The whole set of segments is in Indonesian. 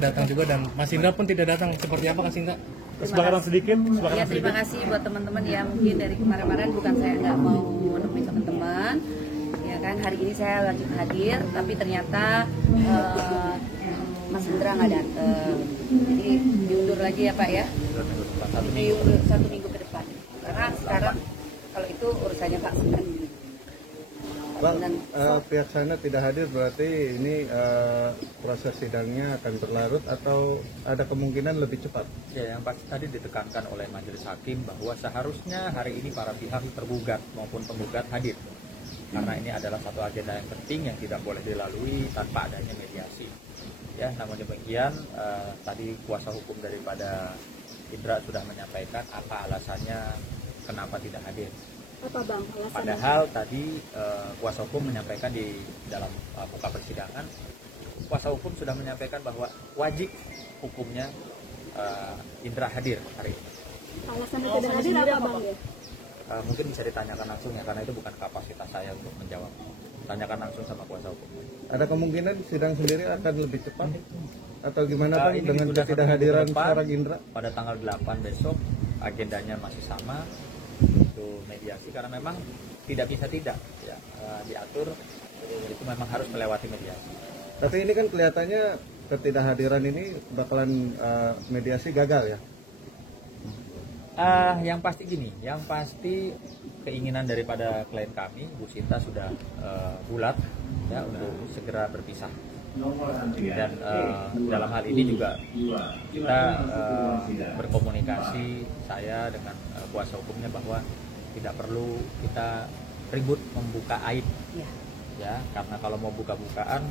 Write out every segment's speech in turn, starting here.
datang juga dan Mas Indra pun tidak datang. Seperti apa Kak Sinta? Kesepakatan sedikit. Ya, terima kasih buat teman-teman ya, mungkin dari kemarin-kemarin bukan saya nggak mau menemui teman-teman ya kan, hari ini saya lanjut hadir tapi ternyata Mas Indra nggak datang, jadi diundur lagi ya Pak ya, diundur 1 minggu ke depan karena sekarang kalau itu urusannya Pak Semen. Bang, pihak sana tidak hadir berarti ini proses sidangnya akan berlarut atau ada kemungkinan lebih cepat? Ya, yang pasti tadi ditekankan oleh majelis hakim bahwa seharusnya hari ini para pihak tergugat maupun penggugat hadir. Karena ini adalah satu agenda yang penting yang tidak boleh dilalui tanpa adanya mediasi. Ya, namun demikian tadi kuasa hukum daripada Indra sudah menyampaikan apa alasannya kenapa tidak hadir. Apa Bang alasannya? Padahal tadi kuasa hukum menyampaikan di dalam muka persidangan, kuasa hukum sudah menyampaikan bahwa wajib hukumnya Indra hadir hari ini. Alasannya tidak hadir apa Bang ya? Mungkin bisa ditanyakan langsung ya, karena itu bukan kapasitas saya untuk menjawab. Tanyakan langsung sama kuasa hukum. Ada kemungkinan sidang sendiri akan lebih cepat atau gimana Bang Ini dengan sudah ketidakhadiran depan, seorang Indra? pada tanggal 8 besok agendanya masih sama, itu mediasi karena memang tidak bisa tidak ya, diatur itu memang harus melewati mediasi. Tapi ini kan kelihatannya ketidakhadiran ini bakalan mediasi gagal ya? Yang pasti gini, yang pasti keinginan daripada klien kami, Bu Sinta sudah bulat ya untuk segera berpisah. Dan dalam hal ini juga kita berkomunikasi saya dengan kuasa hukumnya bahwa tidak perlu kita ribut membuka aib ya, karena kalau mau buka-bukaan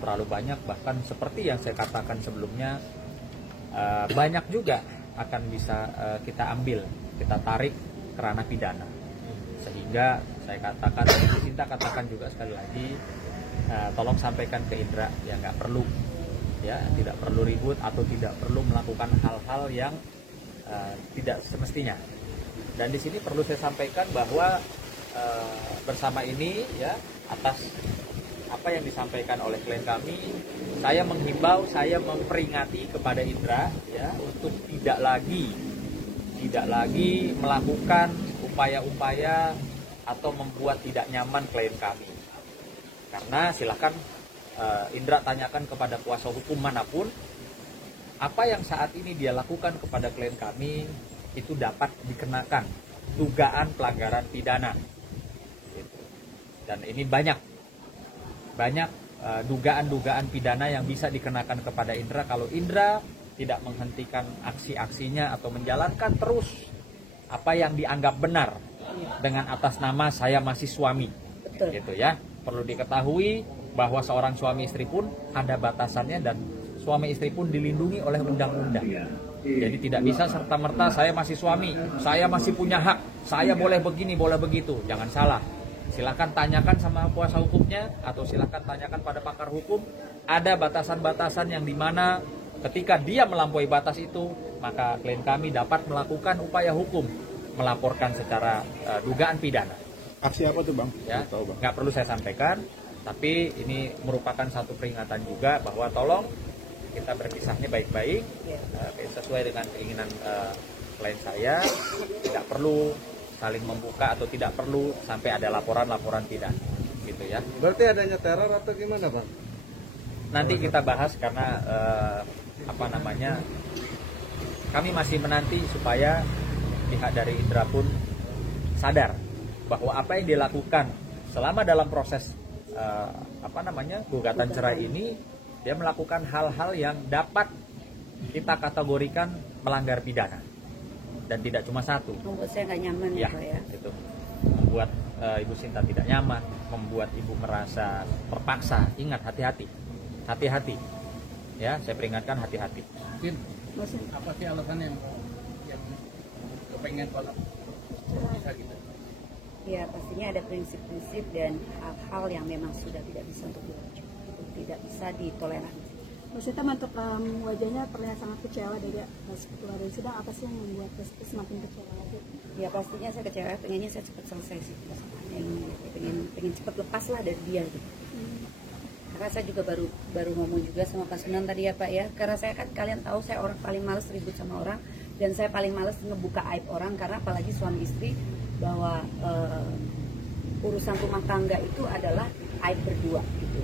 terlalu banyak, bahkan seperti yang saya katakan sebelumnya banyak juga akan bisa kita ambil, kita tarik ke ranah pidana, sehingga saya katakan, Bu Sinta katakan juga sekali lagi, tolong sampaikan ke Indra ya, nggak perlu ya, tidak perlu ribut atau tidak perlu melakukan hal-hal yang tidak semestinya. Dan di sini perlu saya sampaikan bahwa bersama ini ya, atas apa yang disampaikan oleh klien kami, saya menghimbau, saya memperingati kepada Indra ya untuk tidak lagi melakukan upaya-upaya atau membuat tidak nyaman klien kami. Karena silakan Indra tanyakan kepada kuasa hukum manapun, apa yang saat ini dia lakukan kepada klien kami itu dapat dikenakan dugaan pelanggaran pidana. Dan ini banyak dugaan-dugaan pidana yang bisa dikenakan kepada Indra kalau Indra tidak menghentikan aksi-aksinya atau menjalankan terus apa yang dianggap benar dengan atas nama saya masih suami. Betul. Gitu ya. Perlu diketahui bahwa seorang suami istri pun ada batasannya dan suami istri pun dilindungi oleh undang-undang. Jadi tidak bisa serta-merta saya masih suami, saya masih punya hak, saya boleh begini, boleh begitu. Jangan salah. Silakan tanyakan sama kuasa hukumnya atau silakan tanyakan pada pakar hukum. Ada batasan-batasan yang dimana ketika dia melampaui batas itu, maka klien kami dapat melakukan upaya hukum, melaporkan secara dugaan pidana. Aksi apa tuh Bang? Ya, nggak perlu saya sampaikan, tapi ini merupakan satu peringatan juga bahwa tolong kita berpisahnya baik-baik, sesuai dengan keinginan klien saya, tidak perlu saling membuka atau tidak perlu sampai ada laporan-laporan pidana, gitu ya. Berarti adanya teror atau gimana Bang? Nanti kita bahas karena kami masih menanti supaya pihak dari Indra pun sadar bahwa apa yang dilakukan selama dalam proses gugatan cerai ini, dia melakukan hal-hal yang dapat kita kategorikan melanggar pidana dan tidak cuma satu. Membuat saya nggak nyaman ya, Pak ya. Itu membuat Ibu Sinta tidak nyaman, membuat Ibu merasa terpaksa. Ingat, hati-hati. Ya, saya peringatkan hati-hati. Mungkin apa sih alasan yang kepengen kalau bisa gitu? Ya pastinya ada prinsip-prinsip dan hal-hal yang memang sudah tidak bisa untuk dilanjut, tidak bisa ditoleransi. Mbak Sinta, untuk wajahnya terlihat sangat kecewa dari keluar dari sidang. Apa sih yang membuat semakin kecewa lagi? Ya pastinya saya kecewa, pengennya saya cepat selesai sih, pengen cepat lepas lah dari dia gitu. Karena saya juga baru ngomong juga sama Pak Sunan tadi ya Pak ya. Karena saya kan kalian tahu saya orang paling males ribut sama orang, dan saya paling males ngebuka aib orang, karena apalagi suami istri, bahwa urusan rumah tangga itu adalah aib berdua gitu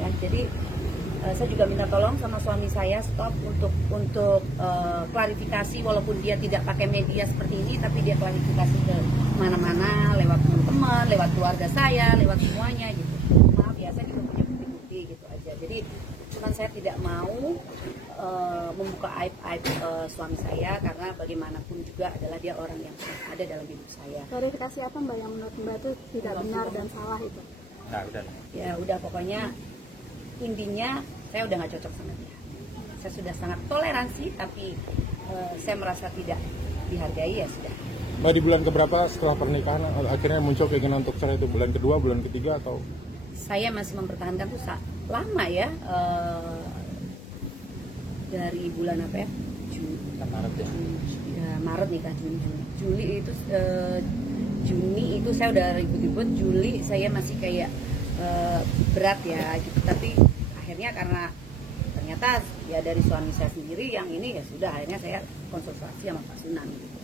ya. Jadi saya juga minta tolong sama suami saya stop untuk klarifikasi, walaupun dia tidak pakai media seperti ini, tapi dia klarifikasi ke mana-mana lewat teman-teman, lewat keluarga saya, lewat semuanya gitu. Maaf ya, saya juga punya bukti-bukti gitu aja. Jadi cuman saya tidak mau membuka aib-aib suami saya, karena bagaimanapun juga adalah dia orang yang ada dalam hidup saya. Klarifikasi apa Mbak yang menurut Mbak itu tidak benar dan salah itu? Nah, udah. Ya udah, pokoknya intinya saya udah nggak cocok sama dia. Saya sudah sangat toleransi, tapi saya merasa tidak dihargai, ya sudah. Mbak, di bulan keberapa setelah pernikahan akhirnya muncul keinginan untuk cerai itu? Bulan kedua, bulan ketiga, atau? Saya masih mempertahankan tuh lama ya, dari bulan apa ya? Maret ya. Ya, Maret nih kan, Juli itu Juni itu saya udah ribut-ribut, Juli saya masih kayak berat ya gitu, tapi akhirnya karena ternyata ya dari suami saya sendiri yang ini, ya sudah, akhirnya saya konsultasi sama Pak Sunan gitu.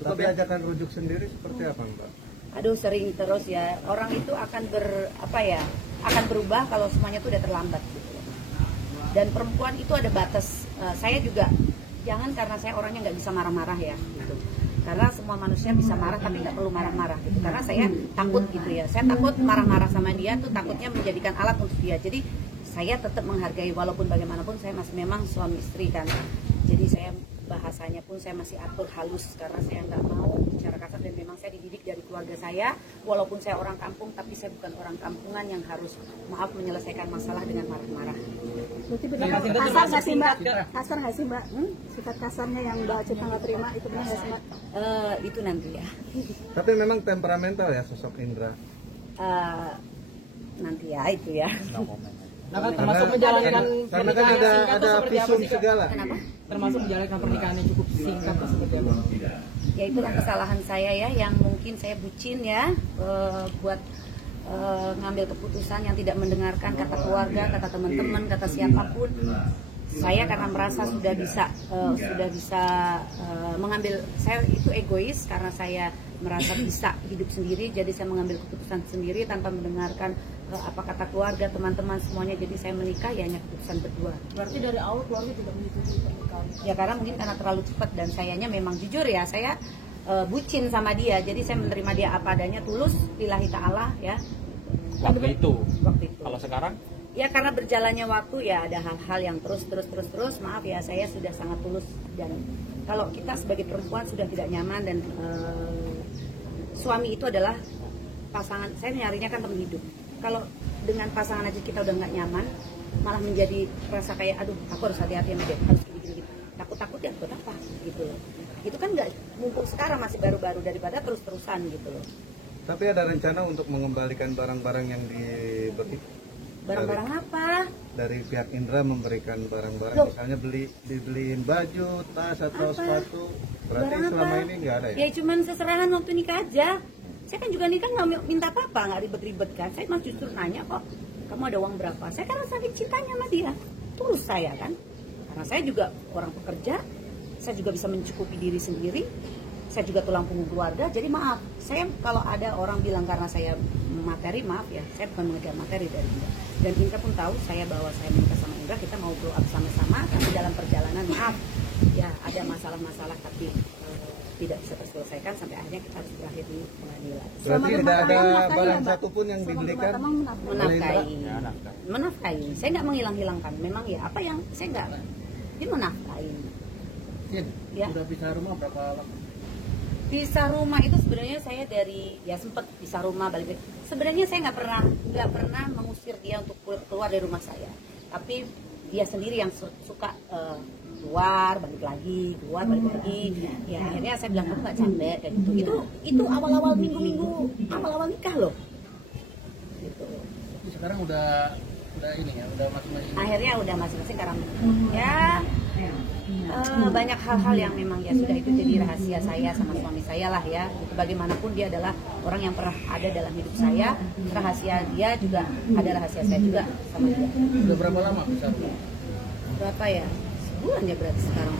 Tapi ajakan rujuk sendiri seperti apa Mbak? Aduh, sering terus ya, orang itu akan akan berubah kalau semuanya itu udah terlambat gitu. Dan perempuan itu ada batas. Saya juga jangan, karena saya orangnya nggak bisa marah-marah ya gitu. Karena semua manusia bisa marah, tapi nggak perlu marah-marah gitu. Karena saya takut gitu ya. Saya takut marah-marah sama dia tuh takutnya menjadikan alat untuk dia. Jadi saya tetap menghargai, walaupun bagaimanapun saya masih memang suami istri kan. Jadi saya bahasanya pun saya masih atur halus, karena saya nggak mau bicara kasar, dan memang saya dididik dari keluarga saya. Walaupun saya orang kampung, tapi saya bukan orang kampungan yang harus menyelesaikan masalah dengan marah-marah. Berarti benar kasar nggak sih Mbak? Kasar nggak sih Mbak? Sifat kasarnya yang Mbak Citra nggak terima itu benar nggak sih Mbak? Itu nanti ya. Tapi memang temperamental ya sosok Indra. Nanti ya itu ya. Nah, kan termasuk menjalankan Karena kan ada visum segala. Kenapa? Termasuk menjalankan pernikahan yang cukup singkat seperti apa? Ya itulah kesalahan saya ya, yang mungkin saya bucin ya, buat ngambil keputusan yang tidak mendengarkan kata keluarga, kata teman-teman, kata siapapun. Saya karena merasa sudah bisa mengambil, saya itu egois karena saya merasa bisa hidup sendiri, jadi saya mengambil keputusan sendiri tanpa mendengarkan apa kata keluarga, teman-teman, semuanya. Jadi saya menikah ya hanya keputusan berdua. Berarti dari awal keluarga tidak menyetujui pernikahan? Ya karena mungkin karena terlalu cepat, dan sayanya memang jujur ya, saya bucin sama dia, jadi saya menerima dia apa adanya, tulus, lillahi ta'ala ya. Waktu itu. Waktu itu. Kalau sekarang? Ya karena berjalannya waktu ya ada hal-hal yang terus, maaf ya, saya sudah sangat tulus. Dan kalau kita sebagai perempuan sudah tidak nyaman, dan suami itu adalah pasangan, saya nyarinya kan teman hidup. Kalau dengan pasangan aja kita udah nggak nyaman, malah menjadi rasa kayak aduh aku harus hati-hati sama dia, harus gini-gini, takut ya buat apa gitu loh. Itu kan nggak, mumpung sekarang masih baru-baru, daripada terus-terusan gitu loh. Tapi ada rencana untuk mengembalikan barang-barang yang diberi? Barang-barang apa? Dari pihak Indra memberikan barang-barang, Loh. misalnya dibeliin baju, tas atau Apa? sepatu. Berarti Barang selama apa? ini nggak ada ya? Ya cuman seserahan waktu nikah aja. Saya kan juga nikah nggak minta apa-apa, nggak ribet-ribet kan. Saya mah justru nanya kok, kamu ada uang berapa? Saya karena saking cintanya sama dia, tulus saya kan. Karena saya juga orang pekerja, saya juga bisa mencukupi diri sendiri. Saya juga tulang punggung keluarga. Jadi maaf, saya kalau ada orang bilang karena saya materi, maaf ya, saya bukan mengejar materi dari Indra. Dan Indra pun tahu saya bahwa saya menikah sama Indra, kita mau grow up sama-sama. Tapi dalam perjalanan maaf, ya ada masalah-masalah, tapi tidak bisa terselesaikan sampai akhirnya kita harus berakhir di pengadilan. Berarti tidak ada barang satupun yang dibelikan Menafkahi, Ya, nafkah. menafkahi. Saya nggak menghilang-hilangkan. Memang ya apa yang saya nggak, dia menafkahi. Ya. Udah bisa rumah berapa lama? Pisah rumah itu sebenarnya saya dari ya sempet pisah rumah balik. Sebenarnya saya nggak pernah mengusir dia untuk keluar dari rumah saya. Tapi dia sendiri yang suka keluar balik lagi, keluar balik lagi. Ya akhirnya saya bilang kamu nggak capek kayak gitu. Itu awal-awal minggu awal-awal nikah loh. Gitu. Sekarang udah ini ya, udah masing-masing. Akhirnya udah masing-masing karena ya Banyak hal-hal yang memang ya sudah itu jadi rahasia saya sama suami saya lah ya. Bagaimanapun dia adalah orang yang pernah ada dalam hidup saya, rahasia dia juga ada rahasia saya juga sama dia. Udah berapa lama besar? Berapa ya? Sebulan ya berarti sekarang.